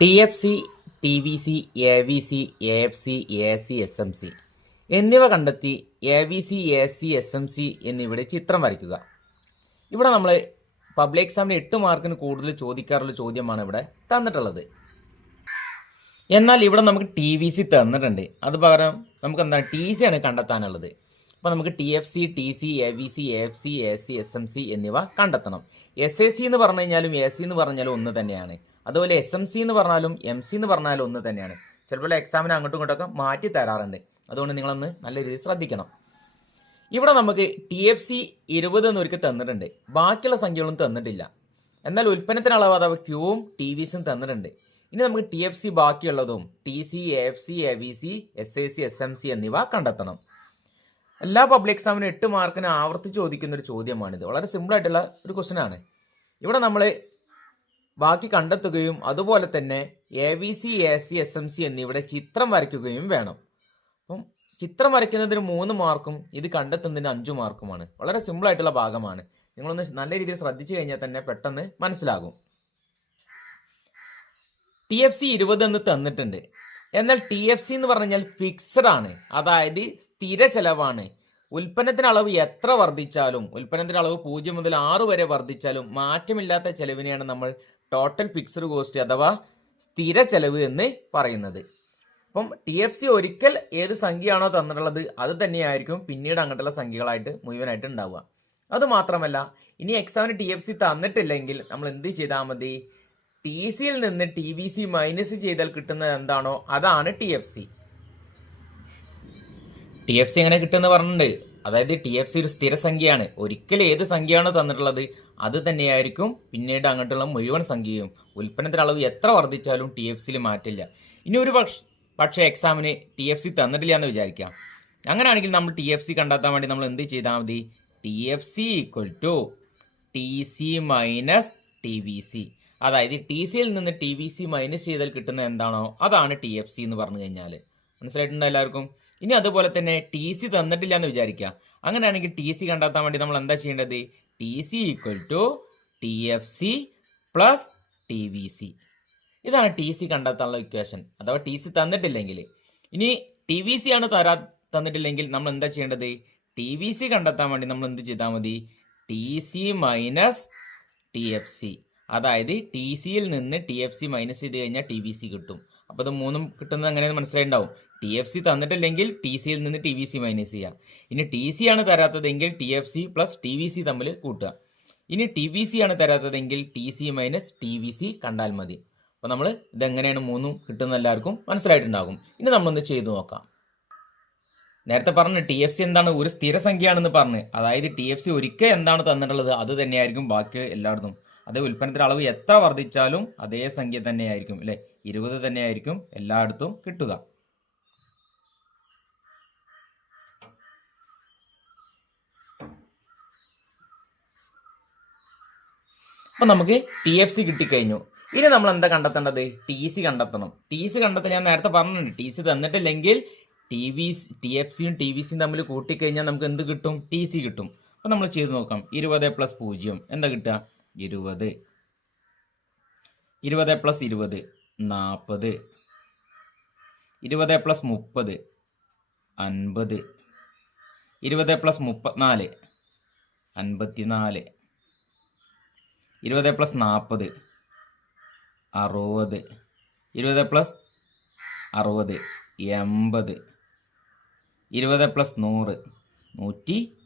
T F C T V C A V C A F C A C S M C എന്നിവ കണ്ടെത്തി A V C A C S M C എന്നിവയുടെ ചിത്രം വരയ്ക്കുക. ഇവിടെ നമ്മൾ public എക്സാമിന് എട്ട് മാർക്കിന് കൂടുതൽ ചോദിക്കാറുള്ള ചോദ്യമാണ് ഇവിടെ തന്നിട്ടുള്ളത്. എന്നാൽ ഇവിടെ നമുക്ക് ടി വി സി തന്നിട്ടുണ്ട്. അത് പകരം നമുക്ക് എന്താണ് ടി സി ആണ് കണ്ടെത്താനുള്ളത്. അപ്പോൾ നമുക്ക് T F C T C A V C A F C A C S M C എന്നിവ കണ്ടെത്തണം. എസ് എ സി എന്ന് പറഞ്ഞു കഴിഞ്ഞാലും എ സി എന്ന് പറഞ്ഞാലും ഒന്ന് തന്നെയാണ്. അതുപോലെ എസ് എം സി എന്ന് പറഞ്ഞാലും എം സി എന്ന് പറഞ്ഞാലും ഒന്ന് തന്നെയാണ്. ചിലപ്പോൾ എക്സാമിന് അങ്ങോട്ടും ഇങ്ങോട്ടൊക്കെ മാറ്റി തരാറുണ്ട്. അതുകൊണ്ട് നിങ്ങളൊന്ന് നല്ല രീതിയിൽ ശ്രദ്ധിക്കണം. ഇവിടെ നമുക്ക് ടി എഫ് സി ഇരുപത് എന്നൊരുക്ക് തന്നിട്ടുണ്ട്. ബാക്കിയുള്ള സംഖ്യകളും തന്നിട്ടില്ല. എന്നാൽ ഉൽപ്പന്നത്തിന് അളവ് അഥവാ ക്യൂവും ടി വി സിയും തന്നിട്ടുണ്ട്. ഇനി നമുക്ക് ടി എഫ് സി ബാക്കിയുള്ളതും T C F C A V C S A C S M C എന്നിവ കണ്ടെത്തണം. എല്ലാ പബ്ലിക് എക്സാമിനും എട്ട് മാർക്കിന് ആവർത്തിച്ച് ചോദിക്കുന്ന ഒരു ചോദ്യമാണിത്. വളരെ സിമ്പിൾ ആയിട്ടുള്ള ഒരു ക്വസ്റ്റ്യൻ ഇവിടെ നമ്മൾ ബാക്കി കണ്ടെത്തുകയും അതുപോലെ തന്നെ A V C A C S M C എന്നിവിടെ ചിത്രം വരയ്ക്കുകയും വേണം. അപ്പം ചിത്രം വരയ്ക്കുന്നതിന് മൂന്ന് മാർക്കും ഇത് കണ്ടെത്തുന്നതിന് അഞ്ചു മാർക്കുമാണ്. വളരെ സിമ്പിൾ ആയിട്ടുള്ള ഭാഗമാണ്. നിങ്ങളൊന്ന് നല്ല രീതിയിൽ ശ്രദ്ധിച്ചു കഴിഞ്ഞാൽ തന്നെ പെട്ടെന്ന് മനസ്സിലാകും. ടി എഫ് സി ഇരുപത് എന്ന് തന്നിട്ടുണ്ട്. എന്നാൽ ടി എഫ് സി എന്ന് പറഞ്ഞാൽ ഫിക്സഡ് ആണ്. അതായത് സ്ഥിര ചെലവാണ്. ഉൽപ്പന്നത്തിന് അളവ് എത്ര വർദ്ധിച്ചാലും ഉൽപ്പന്നത്തിന്റെ അളവ് പൂജ്യം മുതൽ ആറ് വരെ വർദ്ധിച്ചാലും മാറ്റമില്ലാത്ത ചെലവിനെയാണ് നമ്മൾ ടോട്ടൽ ഫിക്സഡ് കോസ്റ്റ് അഥവാ സ്ഥിര ചെലവ് എന്ന് പറയുന്നത്. അപ്പം ടി എഫ് സി ഒരിക്കൽ ഏത് സംഖ്യയാണോ തന്നിട്ടുള്ളത് അത് തന്നെയായിരിക്കും പിന്നീട് അങ്ങോട്ടുള്ള സംഖ്യകളായിട്ട് മുഴുവനായിട്ട് ഉണ്ടാവുക. അത് മാത്രമല്ല ഇനി എക്സാമിന് ടി എഫ് സി തന്നിട്ടില്ലെങ്കിൽ നമ്മൾ എന്ത് ചെയ്താൽ മതി? ടി സിയിൽ നിന്ന് ടി വി സി മൈനസ് ചെയ്താൽ കിട്ടുന്നത് എന്താണോ അതാണ് T F C T F C എങ്ങനെ കിട്ടുമെന്ന് പറഞ്ഞിട്ടുണ്ട്. അതായത് ടി എഫ് സി ഒരു സ്ഥിരസംഖ്യയാണ് ഒരിക്കലും ഏത് സംഖ്യയാണോ തന്നിട്ടുള്ളത് അത് തന്നെയായിരിക്കും പിന്നീട് അങ്ങോട്ടുള്ള മുഴുവൻ സംഖ്യയും. ഉൽപ്പന്നത്തിന്റെ അളവ് എത്ര വർദ്ധിച്ചാലും ടി എഫ് സിയിൽ മാറ്റില്ല. ഇനി ഒരു പക്ഷ പക്ഷേ എക്സാമിന് ടി എഫ് സി തന്നിട്ടില്ല എന്ന് വിചാരിക്കാം. അങ്ങനെയാണെങ്കിൽ നമ്മൾ ടി എഫ് സി കണ്ടെത്താൻ വേണ്ടി നമ്മൾ എന്ത് ചെയ്താൽ മതി? T F C equal to T C minus T V C അതായത് ടി സിയിൽ നിന്ന് ടി വി സി മൈനസ് ചെയ്താൽ കിട്ടുന്ന എന്താണോ അതാണ് ടി എഫ് സി എന്ന് പറഞ്ഞു കഴിഞ്ഞാൽ മനസ്സിലായിട്ടുണ്ടോ എല്ലാവർക്കും? ഇനി അതുപോലെ തന്നെ ടി സി തന്നിട്ടില്ല എന്ന് വിചാരിക്കുക. അങ്ങനെയാണെങ്കിൽ ടി സി കണ്ടെത്താൻ വേണ്ടി നമ്മൾ എന്താ ചെയ്യേണ്ടത്? T C equal to T F C plus T V C ഇതാണ് ടി സി കണ്ടെത്താനുള്ള ഇക്വേഷൻ അഥവാ ടി സി തന്നിട്ടില്ലെങ്കിൽ. ഇനി ടി വി സി ആണ് തരാ തന്നിട്ടില്ലെങ്കിൽ നമ്മൾ എന്താ ചെയ്യേണ്ടത്? ടി വി സി കണ്ടെത്താൻ വേണ്ടി നമ്മൾ എന്ത് ചെയ്താൽ മതി? T C minus T F C അതായത് ടി സിയിൽ നിന്ന് ടി എഫ് സി മൈനസ് ചെയ്ത് കഴിഞ്ഞാൽ ടി വി സി കിട്ടും. അപ്പോൾ ഇത് മൂന്നും കിട്ടുന്നത് എങ്ങനെയെന്ന് മനസ്സിലായിണ്ടാവും ടി എഫ് സി തന്നിട്ടില്ലെങ്കിൽ ടി സിയിൽ നിന്ന് ടി വി സി മൈനസ് ചെയ്യുക ഇനി ടി സി ആണ് തരാത്തതെങ്കിൽ T F C plus T V C തമ്മിൽ കൂട്ടുക. ഇനി ടി വി സി ആണ് തരാത്തതെങ്കിൽ T C minus T V C കണ്ടാൽ മതി. അപ്പോൾ നമ്മൾ ഇതെങ്ങനെയാണ് മൂന്നും കിട്ടുന്ന എല്ലാവർക്കും മനസ്സിലായിട്ടുണ്ടാകും. ഇനി നമ്മളൊന്ന് ചെയ്തു നോക്കാം. നേരത്തെ പറഞ്ഞു ടി എഫ് സി എന്താണ് ഒരു സ്ഥിരസംഖ്യയാണെന്ന് പറഞ്ഞ്. അതായത് ടി എഫ് സി ഒരിക്കൽ എന്താണ് തന്നിട്ടുള്ളത്? അത് തന്നെയായിരിക്കും ബാക്കി എല്ലായിടത്തും. അതേ ഉൽപ്പന്നത്തിന്റെ അളവ് എത്ര വർദ്ധിച്ചാലും അതേ സംഖ്യ തന്നെയായിരിക്കും അല്ലെ? ഇരുപത് തന്നെയായിരിക്കും എല്ലായിടത്തും കിട്ടുക. അപ്പൊ നമുക്ക് ടി എഫ് സി കിട്ടിക്കഴിഞ്ഞു. ഇനി നമ്മൾ എന്താ കണ്ടെത്തേണ്ടത്? ടി സി കണ്ടെത്തണം. ടി സി കണ്ടെത്താൻ ഞാൻ നേരത്തെ പറഞ്ഞിട്ടുണ്ട്. ടി സി തന്നിട്ടില്ലെങ്കിൽ ടി വി ടി എഫ് സിയും ടി വി സിയും തമ്മിൽ കൂട്ടിക്കഴിഞ്ഞാൽ നമുക്ക് എന്ത് കിട്ടും? ടി സി കിട്ടും. അപ്പൊ നമ്മൾ ചെയ്ത് നോക്കാം. ഇരുപത് പ്ലസ് പൂജ്യം. എന്താ കിട്ടുക? ഇരുപത്. ഇരുപത് പ്ലസ് ഇരുപത് നാൽപ്പത് ഇരുപത് പ്ലസ് മുപ്പത് അൻപത്. ഇരുപത് പ്ലസ് മുപ്പത്തിനാല് അൻപത്തിനാല്. ഇരുപത് പ്ലസ് നാൽപ്പത് അറുപത്. ഇരുപത് പ്ലസ് അറുപത് എൺപത്. ഇരുപത് പ്ലസ് നൂറ് നൂറ്റി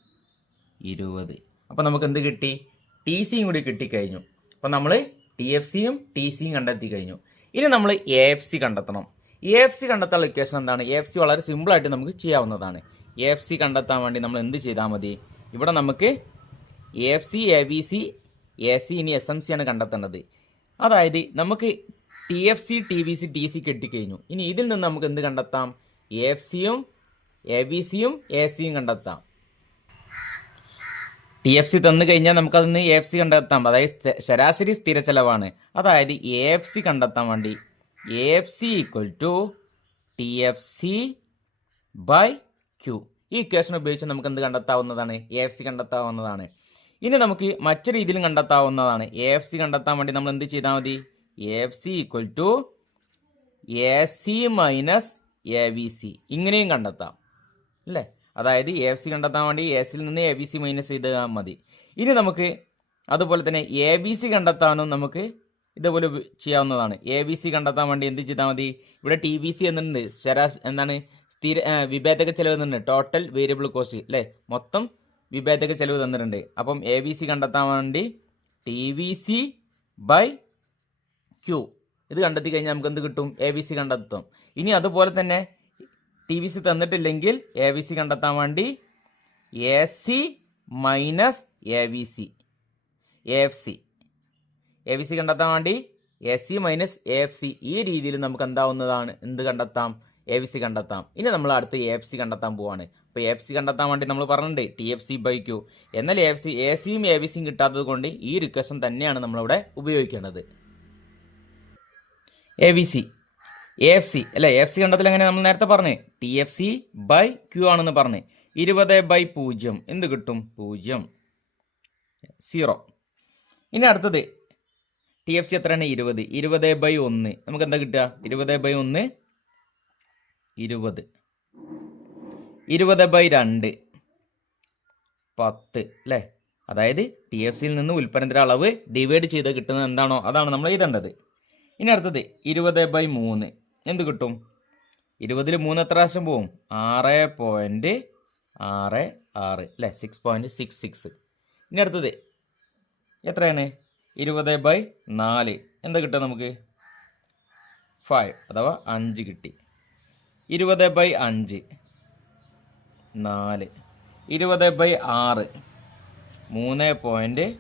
ഇരുപത്. അപ്പോൾ നമുക്ക് എന്ത് കിട്ടി? ടി സിയും കൂടി കിട്ടിക്കഴിഞ്ഞു. അപ്പോൾ നമ്മൾ ടി എഫ് സിയും ടി സിയും കണ്ടെത്തി കഴിഞ്ഞു ഇനി നമ്മൾ എ എഫ് സി കണ്ടെത്തണം. എ എഫ് സി കണ്ടെത്താനുള്ള ഇക്വേഷൻ എന്താണ്? എ എഫ് സി വളരെ സിമ്പിളായിട്ട് നമുക്ക് ചെയ്യാവുന്നതാണ്. എ എഫ് സി കണ്ടെത്താൻ വേണ്ടി നമ്മൾ എന്ത് ചെയ്താൽ മതി? ഇവിടെ നമുക്ക് A F C A V C A C ഇനി എസ് എം സി ആണ് കണ്ടെത്തേണ്ടത്. അതായത് നമുക്ക് T F C T V C T C കിട്ടിക്കഴിഞ്ഞു. ഇനി ഇതിൽ നിന്ന് നമുക്ക് എന്ത് കണ്ടെത്താം? എ എഫ് സിയും എ ബി സിയും എ സിയും കണ്ടെത്താം. ടി എഫ് സി തന്നു കഴിഞ്ഞാൽ നമുക്കതിന് എ എഫ് സി കണ്ടെത്താം. അതായത് ശരാശരി സ്ഥിര ചെലവാണ്. അതായത് എ എഫ് സി കണ്ടെത്താൻ വേണ്ടി A F C equal to T F C by Q ഈ ഇക്വേഷൻ ഉപയോഗിച്ച് നമുക്ക് എന്ത് കണ്ടെത്താവുന്നതാണ്? എ എഫ് സി കണ്ടെത്താവുന്നതാണ്. ഇനി നമുക്ക് മറ്റു രീതിയിലും കണ്ടെത്താവുന്നതാണ്. എ എഫ് സി കണ്ടെത്താൻ വേണ്ടി നമ്മൾ എന്ത് ചെയ്താൽ മതി? A F C equal to A C minus A V C ഇങ്ങനെയും കണ്ടെത്താം. അല്ലേ? അതായത് എ എഫ് സി കണ്ടെത്താൻ വേണ്ടി എ സിയിൽ നിന്ന് എ ബി സി മൈനസ് ചെയ്താൽ മതി. ഇനി നമുക്ക് അതുപോലെ തന്നെ എ ബി സി കണ്ടെത്താനും നമുക്ക് ഇതുപോലെ ചെയ്യാവുന്നതാണ്. എ ബി സി കണ്ടെത്താൻ വേണ്ടി എന്ത് ചെയ്താൽ മതി? ഇവിടെ ടി ബി സി എന്നുണ്ട്. ശരാശ എന്താണ്? സ്ഥിര വിഭേദക ചെലവ് എന്നുണ്ട് ടോട്ടൽ വേരിയബിൾ കോസ്റ്റ് അല്ലേ? മൊത്തം വിഭേദക ചെലവ് തന്നിട്ടുണ്ട്. അപ്പം എ ബി സി കണ്ടെത്താൻ വേണ്ടി T B C by Q ഇത് കണ്ടെത്തി കഴിഞ്ഞാൽ നമുക്ക് എന്ത് കിട്ടും? എ ബി സി കണ്ടെത്തും. ഇനി അതുപോലെ തന്നെ ടി വി സി തന്നിട്ടില്ലെങ്കിൽ എ വി സി കണ്ടെത്താൻ വേണ്ടി A C minus A V C A F C A V C കണ്ടെത്താൻ വേണ്ടി A C minus A F C ഈ രീതിയിൽ നമുക്ക് എന്താവുന്നതാണ്? എന്ത് കണ്ടെത്താം? എ വി സി കണ്ടെത്താം. ഇനി നമ്മൾ അടുത്ത് എ എഫ് സി കണ്ടെത്താൻ പോവാണ്. അപ്പോൾ എ എഫ് സി കണ്ടെത്താൻ വേണ്ടി നമ്മൾ പറഞ്ഞിട്ടുണ്ട് T F C by Q എന്നാൽ എ എഫ് സി എ സിയും എ വി സിയും കിട്ടാത്തത് കൊണ്ട് ഈ റിക്വസ്റ്റൻ തന്നെയാണ് നമ്മളിവിടെ ഉപയോഗിക്കേണ്ടത്. A V C F C അല്ലെ എഫ് സി കണ്ടത്തിൽ എങ്ങനെ നമ്മൾ നേരത്തെ പറഞ്ഞു? T F C by Q ആണെന്ന് പറഞ്ഞേ. ഇരുപത് ബൈ പൂജ്യം. എന്ത് കിട്ടും? പൂജ്യം. സീറോ ഇനി അടുത്തത്. ടി എഫ് സി എത്രയാണ്? ഇരുപത്. ഇരുപത് ബൈ ഒന്ന്. നമുക്ക് എന്താ കിട്ടുക? ഇരുപത് ബൈ ഒന്ന് ഇരുപത്. ഇരുപത് ബൈ രണ്ട് പത്ത്. അല്ലേ? അതായത് ടി എഫ് സിയിൽ നിന്ന് ഉൽപ്പന്നത്തിന്റെ അളവ് ഡിവൈഡ് ചെയ്ത് കിട്ടുന്നത് എന്താണോ? അതാണ് നമ്മൾ എഴുതേണ്ടത്. ഇനി അടുത്തത്. ഇരുപത് ബൈ മൂന്ന്. എന്ത് കിട്ടും? ഇരുപതിൽ മൂന്ന് എത്ര പ്രാവശ്യം പോവും? ആറ് പോയിന്റ് ആറ് ആറ്. അല്ലേ? സിക്സ് പോയിന്റ് സിക്സ് സിക്സ് ഇനി അടുത്തത്. എത്രയാണ്? ഇരുപത് ബൈ നാല്. എന്താ കിട്ടുക നമുക്ക്? ഫൈവ് അഥവാ അഞ്ച് കിട്ടി. ഇരുപത് ബൈ അഞ്ച്. നാല്. ഇരുപത് ബൈ ആറ്. മൂന്ന് പോയിന്റ്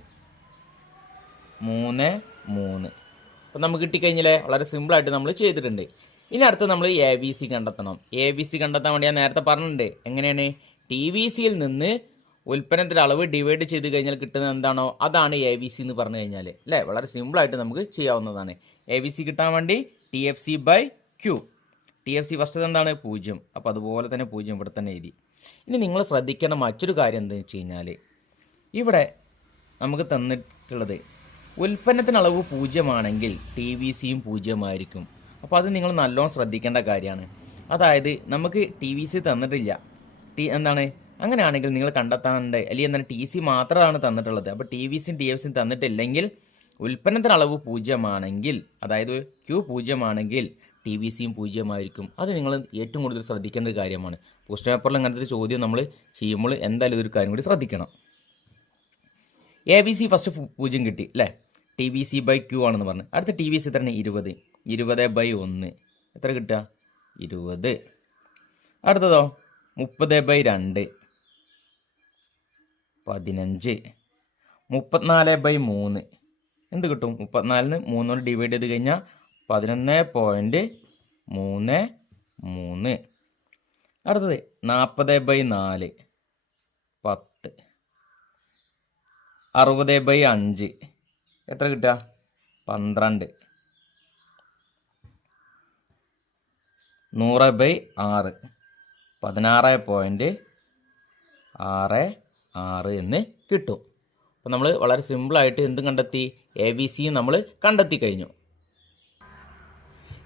മൂന്ന് മൂന്ന്. അപ്പം നമുക്ക് കിട്ടിക്കഴിഞ്ഞാലേ വളരെ സിമ്പിളായിട്ട് നമ്മൾ ചെയ്തിട്ടുണ്ട്. ഇനി അടുത്ത് നമ്മൾ എ ബി സി കണ്ടെത്തണം. എ ബി സി കണ്ടെത്താൻ വേണ്ടി ഞാൻ നേരത്തെ പറഞ്ഞിട്ടുണ്ട്. എങ്ങനെയാണ്? ടി വി സിയിൽ നിന്ന് ഉൽപ്പന്നത്തിന്റെ അളവ് ഡിവൈഡ് ചെയ്ത് കഴിഞ്ഞാൽ കിട്ടുന്നത് എന്താണോ? അതാണ് എ ബി സി എന്ന് പറഞ്ഞു കഴിഞ്ഞാൽ അല്ലേ? വളരെ സിമ്പിളായിട്ട് നമുക്ക് ചെയ്യാവുന്നതാണ്. എ ബി സി കിട്ടാൻ വേണ്ടി T F C by Q T F C first എന്താണ്? പൂജ്യം. അപ്പോൾ അതുപോലെ തന്നെ പൂജ്യം ഇവിടെ തന്നെ എഴുതി. ഇനി നിങ്ങൾ ശ്രദ്ധിക്കേണ്ട മറ്റൊരു കാര്യം എന്താണെന്ന് വെച്ച് കഴിഞ്ഞാൽ ഇവിടെ നമുക്ക് തന്നിട്ടുള്ളത് ഉൽപ്പന്നത്തിനളവ് പൂജ്യമാണെങ്കിൽ ടി വി സിയും പൂജ്യമായിരിക്കും. അപ്പോൾ അത് നിങ്ങൾ നല്ലോണം ശ്രദ്ധിക്കേണ്ട കാര്യമാണ്. അതായത് നമുക്ക് ടി വി സി തന്നിട്ടില്ല. ടി എന്താണ്? അങ്ങനെയാണെങ്കിൽ നിങ്ങൾ കണ്ടെത്താനുണ്ട് അല്ലെങ്കിൽ എന്താണ് ടി സി മാത്രമാണ് തന്നിട്ടുള്ളത്. അപ്പോൾ ടി വി സിയും ടി എഫ് സിയും തന്നിട്ടില്ലെങ്കിൽ ഉൽപ്പന്നത്തിന് അളവ് പൂജ്യമാണെങ്കിൽ അതായത് ക്യൂ പൂജ്യമാണെങ്കിൽ ടി വി സിയും പൂജ്യമായിരിക്കും. അത് നിങ്ങൾ ഏറ്റവും കൂടുതൽ ശ്രദ്ധിക്കേണ്ട ഒരു കാര്യമാണ്. പോസ്റ്റ് പേപ്പറിൽ അങ്ങനത്തെ ഒരു ചോദ്യം നമ്മൾ ചെയ്യുമ്പോൾ എന്തായാലും ഇതൊരു കാര്യം കൂടി ശ്രദ്ധിക്കണം. എ ബി സി ഫസ്റ്റ് പൂജ്യം കിട്ടി അല്ലേ? T V C by Q ആണെന്ന് പറഞ്ഞു. അടുത്ത ടി വി സി എത്രയാണ്? ഇരുപത്. ഇരുപത് ബൈ ഒന്ന്. എത്ര കിട്ടുക? ഇരുപത്. അടുത്തതോ? മുപ്പത് ബൈ രണ്ട്. പതിനഞ്ച്. മുപ്പത്തിനാല് ബൈ മൂന്ന്. എന്ത് കിട്ടും? മുപ്പത്തിനാലിന് മൂന്നോട് ഡിവൈഡ് ചെയ്ത് കഴിഞ്ഞാൽ പതിനൊന്ന് പോയിന്റ് മൂന്ന് മൂന്ന്. അടുത്തത് നാൽപ്പത് ബൈ നാല്. പത്ത്. അറുപത് ബൈ അഞ്ച്. എത്ര കിട്ടുക? പന്ത്രണ്ട്. നൂറ് ബൈ ആറ്. പതിനാറ് പോയിന്റ് ആറ് ആറ് എന്ന് കിട്ടും. അപ്പോൾ നമ്മൾ വളരെ സിമ്പിളായിട്ട് എന്തും കണ്ടെത്തി എ ബി സിയും നമ്മൾ കണ്ടെത്തി കഴിഞ്ഞു.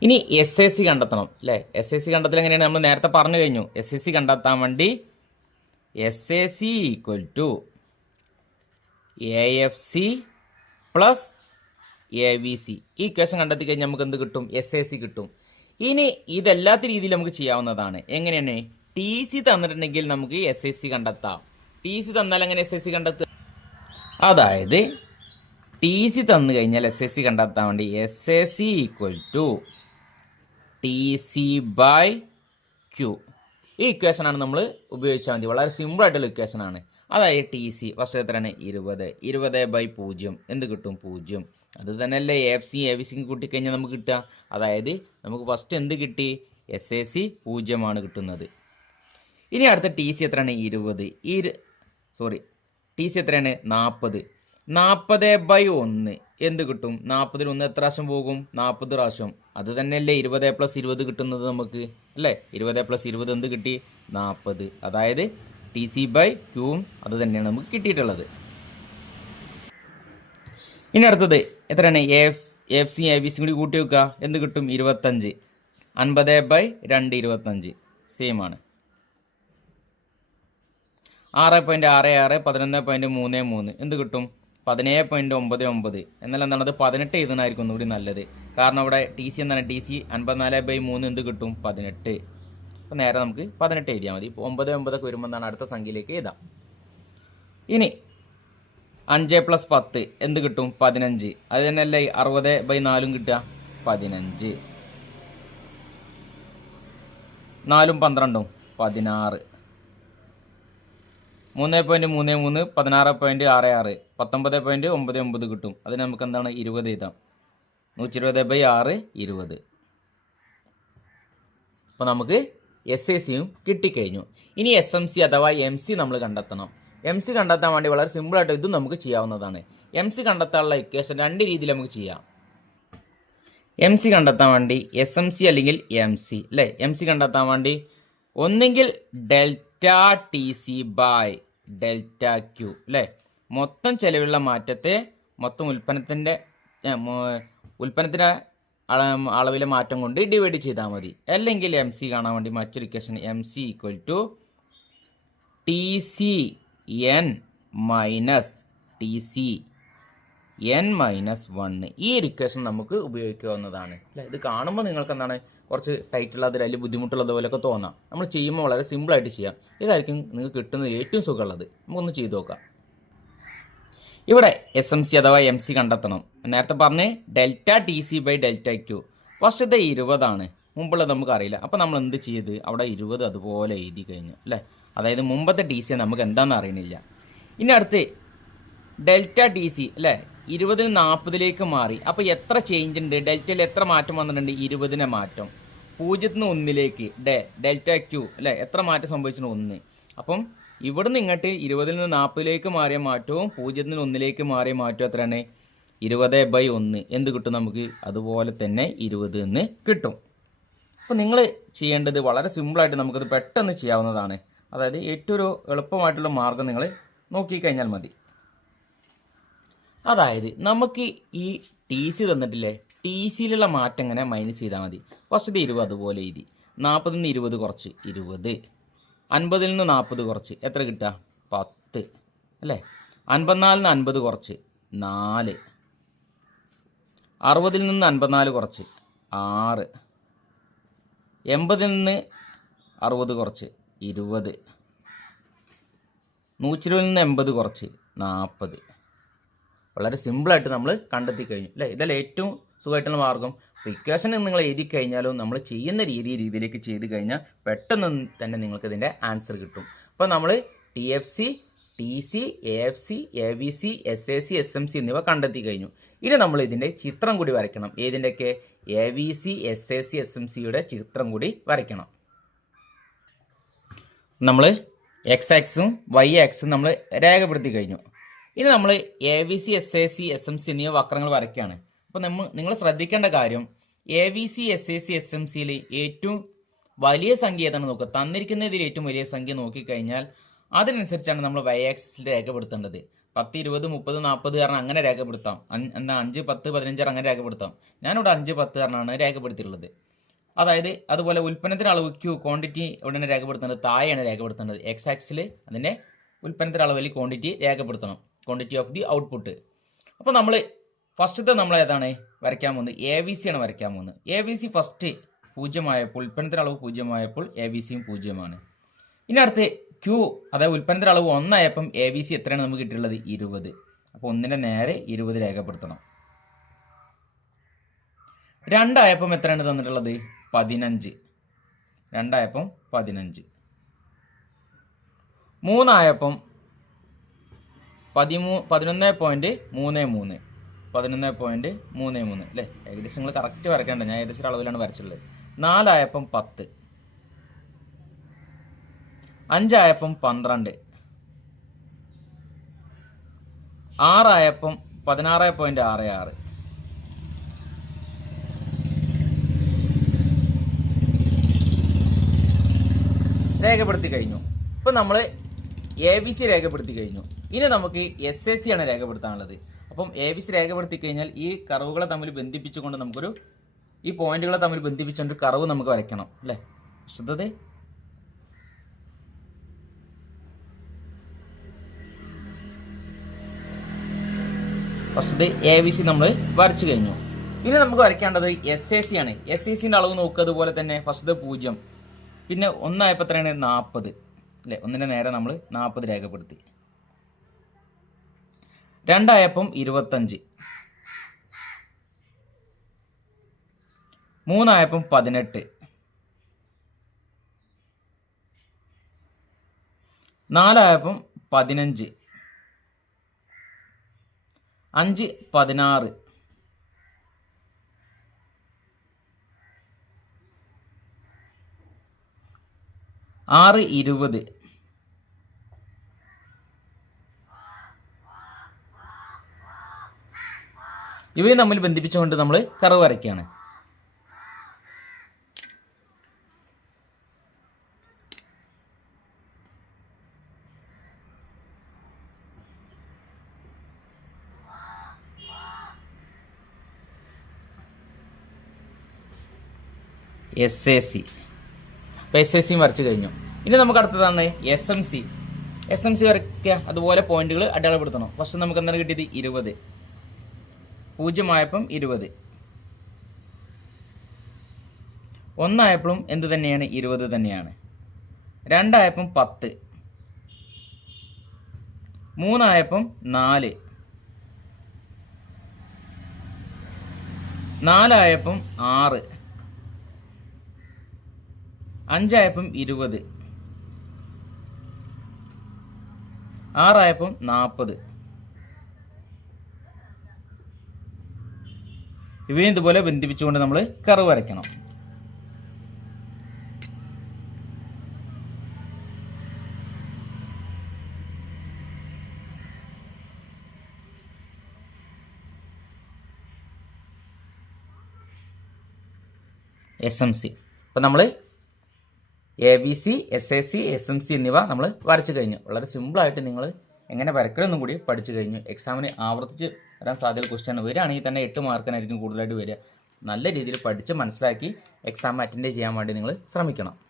ഇനി എസ് എസ് സി കണ്ടെത്തണം അല്ലേ എസ് എസ് സി കണ്ടെത്തൽ എങ്ങനെയാണ്? നമ്മൾ നേരത്തെ പറഞ്ഞു കഴിഞ്ഞു. എസ് എസ് സി കണ്ടെത്താൻ വേണ്ടി S A C equal to A F C plus A V C ഈ ക്വസ്റ്റൻ കണ്ടെത്തി കഴിഞ്ഞാൽ നമുക്ക് എന്ത് കിട്ടും? എസ് എ സി കിട്ടും. ഇനി ഇതല്ലാത്ത രീതിയിൽ നമുക്ക് ചെയ്യാവുന്നതാണ്. എങ്ങനെയാണ്? ടി സി തന്നിട്ടുണ്ടെങ്കിൽ നമുക്ക് എസ് എസ് സി കണ്ടെത്താം. ടി സി തന്നാൽ എങ്ങനെ എസ് എസ് സി കണ്ടെത്തുക? അതായത് ടി സി തന്നു കഴിഞ്ഞാൽ എസ് എസ് സി കണ്ടെത്താൻ വേണ്ടി S S C equal to T C by Q ഈ ഇക്വേഷനാണ് നമ്മൾ ഉപയോഗിച്ചാൽ മതി. വളരെ സിമ്പിൾ ആയിട്ടുള്ള ഇക്വേഷനാണ് അതായത് ടി സി ഫസ്റ്റ് എത്രയാണ് ഇരുപത്. ഇരുപത് ബൈ പൂജ്യം. എന്ത് കിട്ടും? പൂജ്യം. അത് തന്നെയല്ലേ F C A B C കൂട്ടിക്കഴിഞ്ഞാൽ നമുക്ക് കിട്ടുക. അതായത് നമുക്ക് ഫസ്റ്റ് എന്ത് കിട്ടി? എസ് എ സി പൂജ്യമാണ് കിട്ടുന്നത്. ഇനി അടുത്ത ടി സി എത്രയാണ്? ഇരുപത്. ഇരു സോറി ടി സി എത്രയാണ്? നാൽപ്പത് നാൽപ്പത് ബൈ ഒന്ന്. എന്ത് കിട്ടും? നാൽപ്പതിൽ ഒന്ന് എത്ര പ്രാവശ്യം പോകും? നാൽപ്പത് പ്രാവശ്യം. അത് തന്നെയല്ലേ ഇരുപത് പ്ലസ് ഇരുപത് കിട്ടുന്നത് നമുക്ക്. അല്ലേ? ഇരുപത് പ്ലസ് ഇരുപത് എന്ത് കിട്ടി? നാൽപ്പത് അതായത് ടി സി ബൈ ക്യൂവും അത് തന്നെയാണ് നമുക്ക് കിട്ടിയിട്ടുള്ളത്. ഇനി അടുത്തത് എത്രയാണ്? F F C A B C കൂടി കൂട്ടി വെക്കുക. എന്ത് കിട്ടും? ഇരുപത്തഞ്ച്. അൻപത് ബൈ രണ്ട് ഇരുപത്തഞ്ച്. സെയിം ആണ്. ആറ് പോയിന്റ് ആറ് ആറ് പതിനൊന്ന് പോയിന്റ് മൂന്ന് മൂന്ന്. എന്ത് കിട്ടും? പതിനേഴ് പോയിന്റ് ഒമ്പത് ഒമ്പത്. എന്നാൽ എന്താണ്? അത് പതിനെട്ട് എഴുതുന്നതായിരിക്കും ഒന്നുകൂടി നല്ലത്. കാരണം അവിടെ ടി സി എന്താണ്? ടി സി അൻപത്തിനാല് ബൈ മൂന്ന് എന്ത് കിട്ടും? പതിനെട്ട്. അപ്പോൾ നേരെ നമുക്ക് പതിനെട്ട് എഴുതിയാൽ മതി. ഇപ്പോൾ ഒമ്പത് ഒമ്പതൊക്കെ വരുമ്പോൾ എന്താണ് അടുത്ത സംഖ്യയിലേക്ക് എഴുതാം. ഇനി അഞ്ച് പ്ലസ് പത്ത് എന്ത് കിട്ടും? പതിനഞ്ച്. അത് തന്നെയല്ലേ അറുപത് ബൈ നാലും കിട്ടുക. പതിനഞ്ച്. നാലും പന്ത്രണ്ടും. പതിനാറ്. മൂന്ന് പോയിന്റ് മൂന്ന് മൂന്ന് പതിനാറ് പോയിന്റ് ആറ് ആറ്. പത്തൊമ്പത് പോയിന്റ് ഒമ്പത് ഒമ്പത് കിട്ടും. അതിന് നമുക്ക് എന്താണ്? ഇരുപത് എഴുതാം. നൂറ്റി ഇരുപത് ബൈ ആറ് ഇരുപത്. അപ്പോൾ നമുക്ക് എസ് എ സിയും കിട്ടിക്കഴിഞ്ഞു. ഇനി എസ് എം സി അഥവാ എം സി നമ്മൾ കണ്ടെത്തണം. എം സി കണ്ടെത്താൻ വേണ്ടി വളരെ സിമ്പിളായിട്ട് ഇതും നമുക്ക് ചെയ്യാവുന്നതാണ്. എം സി കണ്ടെത്താനുള്ള ഇക്വേഷൻ രണ്ട് രീതിയിൽ നമുക്ക് ചെയ്യാം. എം സി കണ്ടെത്താൻ വേണ്ടി എസ് എം സി അല്ലെങ്കിൽ എം സി അല്ലേ? എം സി കണ്ടെത്താൻ വേണ്ടി ഒന്നെങ്കിൽ delta T C by delta Q അല്ലേ? മൊത്തം ചെലവിലുള്ള മാറ്റത്തെ മൊത്തം ഉൽപ്പന്നത്തിന്റെ ഉൽപ്പന്നത്തിന്റെ അളവിലെ മാറ്റം കൊണ്ട് ഡിവൈഡ് ചെയ്താൽ മതി. അല്ലെങ്കിൽ എം സി കാണാൻ വേണ്ടി മറ്റൊരു equation M C equal to T C N minus T C N minus one ഈ ഒരു ഇക്വേഷൻ നമുക്ക് ഉപയോഗിക്കാവുന്നതാണ്. ഇത് കാണുമ്പോൾ നിങ്ങൾക്ക് എന്താണ്? കുറച്ച് ടൈറ്റുള്ളത് അല്ലെങ്കിൽ ബുദ്ധിമുട്ടുള്ളത് പോലെയൊക്കെ തോന്നാം. നമ്മൾ ചെയ്യുമ്പോൾ വളരെ സിമ്പിളായിട്ട് ചെയ്യാം. ഇതായിരിക്കും നിങ്ങൾക്ക് കിട്ടുന്നത് ഏറ്റവും സുഖമുള്ളത്. നമുക്കൊന്ന് ചെയ്തു നോക്കാം. ഇവിടെ എസ് എം സി അഥവാ എം സി കണ്ടെത്തണം. നേരത്തെ പറഞ്ഞ് delta T C by delta Q ഫസ്റ്റത്തെ ഇരുപതാണ് മുമ്പുള്ളത് നമുക്ക് അറിയില്ല. അപ്പോൾ നമ്മൾ എന്ത് ചെയ്ത്? അവിടെ ഇരുപത് അതുപോലെ എഴുതി കഴിഞ്ഞു അല്ലേ? അതായത് മുമ്പത്തെ ടി സി നമുക്ക് എന്താണെന്ന് അറിയണില്ല. ഇനി അടുത്ത് ഡെൽറ്റ ടി സി അല്ലേ? ഇരുപതിന് നാൽപ്പതിലേക്ക് മാറി. അപ്പോൾ എത്ര ചേഞ്ച് ഉണ്ട്? ഡെൽറ്റയിൽ എത്ര മാറ്റം വന്നിട്ടുണ്ട്? ഇരുപതിനെ മാറ്റം. പൂജ്യത്തിന് ഒന്നിലേക്ക് ഡെ ഡെൽറ്റ ക്യൂ അല്ലേ? എത്ര മാറ്റം സംഭവിച്ചിട്ടുണ്ട്? ഒന്ന്. അപ്പം ഇവിടുന്ന് ഇങ്ങോട്ട് ഇരുപതിൽ നിന്ന് നാൽപ്പതിലേക്ക് മാറിയ മാറ്റവും പൂജ്യത്തിൽ നിന്ന് ഒന്നിലേക്ക് മാറിയ മാറ്റവും എത്രയാണ്? ഇരുപത് ബൈ ഒന്ന്. എന്ത് കിട്ടും നമുക്ക്? അതുപോലെ തന്നെ ഇരുപത് എന്ന് കിട്ടും. അപ്പോൾ നിങ്ങൾ ചെയ്യേണ്ടത് വളരെ സിമ്പിളായിട്ട് നമുക്കത് പെട്ടെന്ന് ചെയ്യാവുന്നതാണ്. അതായത് ഏറ്റവും ഒരു എളുപ്പമായിട്ടുള്ള മാർഗം നിങ്ങൾ നോക്കിക്കഴിഞ്ഞാൽ മതി. അതായത് നമുക്ക് ഈ ടി സി തന്നിട്ടില്ലേ? ടി സിയിലുള്ള മാറ്റം ഇങ്ങനെ മൈനസ് ചെയ്താൽ മതി. ഫസ്റ്റ് ഇരുപത് അതുപോലെ എഴുതി. നാൽപ്പതിൽ നിന്ന് ഇരുപത് കുറച്ച്. ഇരുപത്. അൻപതിൽ നിന്ന് നാൽപ്പത് കുറച്ച്. എത്ര കിട്ടുക? പത്ത്. അല്ലേ? അൻപത്തിനാലിൽ നിന്ന് അൻപത് കുറച്ച്. നാല്. അറുപതിൽ നിന്ന് അൻപത്തിനാല് കുറച്ച്. ആറ്. എൺപതിൽ നിന്ന് അറുപത് കുറച്ച്. ഇരുപത്. നൂറ്റിരുപതിൽ നിന്ന് എൺപത് കുറച്ച്. നാൽപ്പത്. വളരെ സിമ്പിളായിട്ട് നമ്മൾ കണ്ടെത്തി കഴിഞ്ഞു. അല്ലേ? ഇതല്ല ഏറ്റവും സുഖമായിട്ടുള്ള മാർഗം. ഇക്വേഷൻ നിങ്ങൾ എഴുതി കഴിഞ്ഞാലും നമ്മൾ ചെയ്യുന്ന രീതി രീതിയിലേക്ക് ചെയ്ത് കഴിഞ്ഞാൽ പെട്ടെന്ന് തന്നെ നിങ്ങൾക്ക് ഇതിന്റെ ആൻസർ കിട്ടും. അപ്പോൾ നമ്മൾ T F C T C A F C A V C S A C S M C എന്നിവ കണ്ടെത്തി കഴിഞ്ഞു. ഇനി നമ്മൾ ഇതിന്റെ ചിത്രം കൂടി വരയ്ക്കണം. ഏതിന്റെയൊക്കെ A V C S A C S M സിയുടെ ചിത്രം കൂടി വരയ്ക്കണം. നമ്മൾ എക്സ് ആക്സും വൈ ആക്സും നമ്മൾ രേഖപ്പെടുത്തി കഴിഞ്ഞു. ഇനി നമ്മൾ A V C S A C S M C എന്നിവ വക്രങ്ങൾ വരയ്ക്കുകയാണ്. അപ്പോൾ നമ്മൾ നിങ്ങൾ ശ്രദ്ധിക്കേണ്ട കാര്യം A V C S A C S M സിയിൽ ഏറ്റവും വലിയ സംഖ്യ ഏതാണ് നോക്കുക? തന്നിരിക്കുന്നതിൽ ഏറ്റവും വലിയ സംഖ്യ നോക്കിക്കഴിഞ്ഞാൽ അതിനനുസരിച്ചാണ് നമ്മൾ വൈ ആക്സിൽ രേഖപ്പെടുത്തേണ്ടത്. പത്ത് ഇരുപത് മുപ്പത് നാൽപ്പത് കാരണം അങ്ങനെ രേഖപ്പെടുത്താം. എന്താ അഞ്ച് പത്ത് പതിനഞ്ച് അങ്ങനെ രേഖപ്പെടുത്താം. ഞാനിവിടെ അഞ്ച് പത്ത് കാരണമാണ് രേഖപ്പെടുത്തിയിട്ടുള്ളത്. അതായത് അതുപോലെ ഉൽപ്പന്നത്തിന് അളവ് ക്യൂ ക്വാണ്ടിറ്റി ഉടനെ രേഖപ്പെടുത്തേണ്ടത് താഴെയാണ് രേഖപ്പെടുത്തേണ്ടത്. എക്സ് ആക്സിൽ അതിന്റെ ഉൽപ്പന്നത്തിന് അളവിൽ ക്വാണ്ടിറ്റി രേഖപ്പെടുത്തണം. ക്വാണ്ടിറ്റി ഓഫ് ദി ഔട്ട്പുട്ട് അപ്പോൾ നമ്മൾ ഫസ്റ്റത്തെ നമ്മൾ ഏതാണ്? വരയ്ക്കാൻ പോകുന്നത്. എ വി സി ആണ് വരയ്ക്കാൻ പോകുന്നത്. എ വി സി ഫസ്റ്റ് പൂജ്യമായപ്പോൾ ഉൽപ്പന്നത്തിന്റെ അളവ് പൂജ്യമായപ്പോൾ എ വി സിയും പൂജ്യമാണ്. ഇനി അടുത്ത് ക്യൂ അതായത് ഉൽപ്പന്നത്തിന്റെ അളവ് ഒന്നായപ്പം എ വി സി എത്രയാണ് നമുക്ക് കിട്ടിയിട്ടുള്ളത്? ഇരുപത്. അപ്പോൾ ഒന്നിന്റെ നേരെ ഇരുപത് രേഖപ്പെടുത്തണം. രണ്ടായപ്പം എത്രയാണ് തന്നിട്ടുള്ളത്? പതിനഞ്ച്. രണ്ടായപ്പം പതിനഞ്ച്. മൂന്നായപ്പം പതിമൂ പതിനൊന്ന് പോയിന്റ് മൂന്ന് മൂന്ന്. പതിനൊന്ന് പോയിന്റ് മൂന്ന് മൂന്ന് അല്ലേ? ഏകദേശം നിങ്ങൾ കറക്റ്റ് വരയ്ക്കേണ്ട. ഞാൻ ഏകദേശം അളവിലാണ് വരച്ചുള്ളത് നാലായപ്പം പത്ത്. അഞ്ചായപ്പം പന്ത്രണ്ട്. ആറായപ്പം പതിനാറ് പോയിന്റ് ആറ് ആറ്. രേഖപ്പെടുത്തി കഴിഞ്ഞു. ഇപ്പം നമ്മൾ എ ബി സി രേഖപ്പെടുത്തി കഴിഞ്ഞു. ഇനി നമുക്ക് എസ് എസ് സി ആണ് രേഖപ്പെടുത്താനുള്ളത്. അപ്പം എ ബി സി രേഖപ്പെടുത്തി കഴിഞ്ഞാൽ ഈ കർവുകളെ തമ്മിൽ ബന്ധിപ്പിച്ചുകൊണ്ട് നമുക്കൊരു ഈ പോയിന്റുകളെ തമ്മിൽ ബന്ധിപ്പിച്ചുകൊണ്ട് കർവ് നമുക്ക് വരയ്ക്കണം അല്ലേ? ശ്രദ്ധത ഫസ്റ്റ് എ വി സി നമ്മൾ വരച്ചു കഴിഞ്ഞു. ഇനി നമുക്ക് വരയ്ക്കേണ്ടത് എസ് എ സി ആണ്. എസ് എ സിന്റെ അളവ് നോക്കുക അതുപോലെ തന്നെ ഫസ്റ്റ് പൂജ്യം. പിന്നെ ഒന്നായപ്പോൾ എത്രയാണ് നാൽപ്പത് അല്ലേ? ഒന്നിന്റെ നേരെ നമ്മൾ നാൽപ്പത് രേഖപ്പെടുത്തി. രണ്ടായപ്പം ഇരുപത്തഞ്ച്. മൂന്നായപ്പം പതിനെട്ട്. നാലായപ്പം പതിനഞ്ച്. അഞ്ച് പതിനാറ്. ആറ് ഇരുപത്. ഇവയെ തമ്മിൽ ബന്ധിപ്പിച്ചുകൊണ്ട് നമ്മൾ കറവ് വരയ്ക്കുകയാണ്. എസ് എ സി അപ്പോൾ എസ് എ സിയും വരച്ച് കഴിഞ്ഞു. ഇനി നമുക്ക് അടുത്തതാണ് S M C S M C വരയ്ക്കുക. അതുപോലെ പോയിന്റുകൾ അടയാളപ്പെടുത്തണം. ഫസ്റ്റ് നമുക്ക് എന്താണ് കിട്ടിയത്? ഇരുപത്. പൂജ്യമായപ്പം ഇരുപത്. ഒന്നായപ്പോഴും എന്ത് തന്നെയാണ്? ഇരുപത് തന്നെയാണ്. രണ്ടായപ്പം പത്ത്. മൂന്നായപ്പം നാല്. നാലായപ്പം ആറ്. അഞ്ചായപ്പം ഇരുപത്. ആറായപ്പം നാൽപ്പത് ഇവയും ഇതുപോലെ ബന്ധിപ്പിച്ചുകൊണ്ട് നമ്മൾ കറവ് വരയ്ക്കണം. എസ് എം സി അപ്പം നമ്മൾ A B C S A C S M C എന്നിവ നമ്മൾ വരച്ചു കഴിഞ്ഞു. വളരെ സിമ്പിളായിട്ട് നിങ്ങൾ എങ്ങനെ വരക്കണമെന്നും കൂടി പഠിച്ചു കഴിഞ്ഞു. എക്സാമിന് ആവർത്തിച്ച് വരാൻ സാധ്യത ക്വസ്റ്റ്യൻ വരികയാണെങ്കിൽ തന്നെ എട്ട് മാർക്കിനായിരിക്കും കൂടുതലായിട്ട് വരിക. നല്ല രീതിയിൽ പഠിച്ച് മനസ്സിലാക്കി എക്സാം അറ്റൻഡ് ചെയ്യാൻ വേണ്ടി നിങ്ങൾ ശ്രമിക്കണം.